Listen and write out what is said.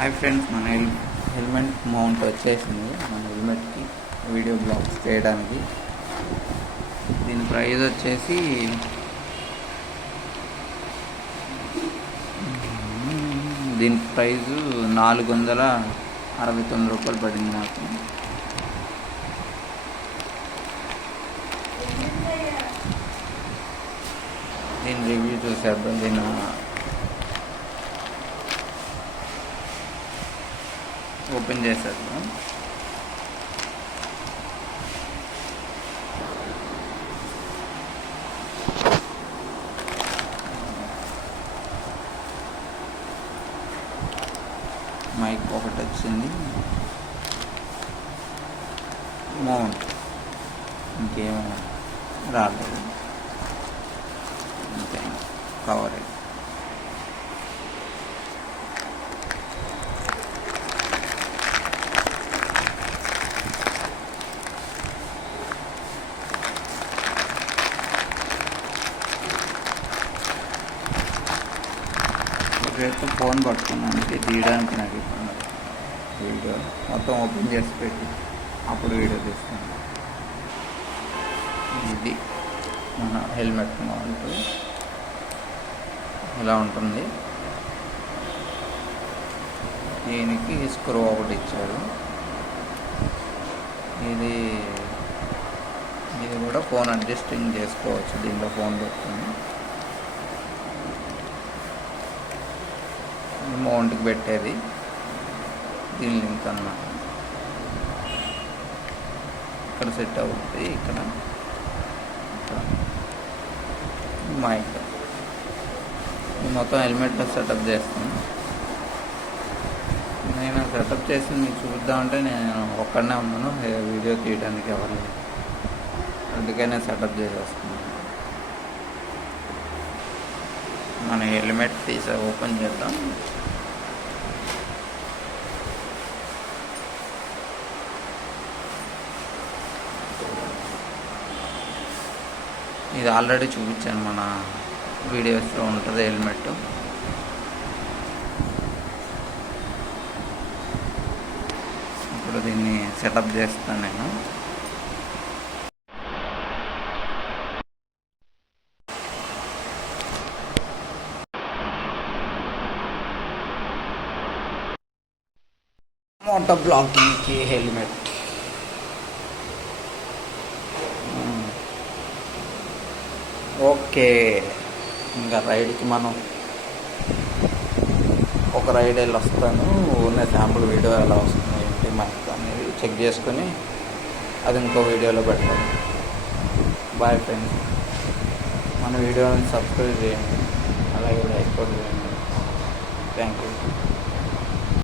Hi friends, మన helmet mount వచ్చేసింది. మన హెల్మెట్కి వీడియో బ్లాగ్స్ చేయడానికి. దీని ప్రైస్ వచ్చేసి దీని ప్రైజు 469 రూపాయలు పడింది నాకు. దీని రివ్యూ చూసేద్దాం. దీని ఓపెన్ చేసేద్దాం. మైక్ ఒకటి వచ్చింది, మౌంట్ ఇంకేమో రాలేదు, అంతే కవర్. రేపు ఫోన్ పట్టుకున్నానికి తీయడానికి నాకు ఇప్పుడు వీడియో మొత్తం ఓపెన్ చేసి పెట్టి అప్పుడు వీడియో తీస్తాను. ఇది మన హెల్మెట్ మౌంట్ ఇలా ఉంటుంది. దీనికి స్క్రూ ఒకటి ఇచ్చాడు. ఇది కూడా ఫోన్ అడ్జస్టింగ్ చేసుకోవచ్చు. దీంట్లో ఫోన్ పెట్టుకుని మౌంట్కి పెట్టేది. దీని లింక్ అన్నమాట. ఇక్కడ సెట్ అవుతుంది. ఇక్కడ మైక్ మొత్తం హెల్మెట్ సెటప్ చేస్తాను. నేను సెటప్ చేసి మీకు చూద్దామంటే నేను ఒక్కడనే ఉన్నాను, వీడియో తీయడానికి ఎవరు లేదు. అందుకనే సెటప్ చేసేస్తున్నాను. మన హెల్మెట్ తీసి ఓపెన్ చేద్దాం. ఇది ఆల్రెడీ చూపించాను, మన వీడియోస్లో ఉంటుంది హెల్మెట్. ఇప్పుడు దీన్ని సెటప్ చేస్తాను నేను. Moto బ్లాగింగ్కి helmet. ఓకే, ఇంకా రైడ్కి మనం ఒక రైడ్ వెళ్ళి వస్తాను. ఊరినే శాంపుల్ వీడియో ఎలా వస్తుంది ఏంటి మనకు అనేది చెక్ చేసుకొని అది ఇంకో వీడియోలో పెడతాను. Bye friends. మన వీడియోని సబ్స్క్రైబ్ చేయండి, అలాగే లైక్ కూడా చేయండి. Thank you.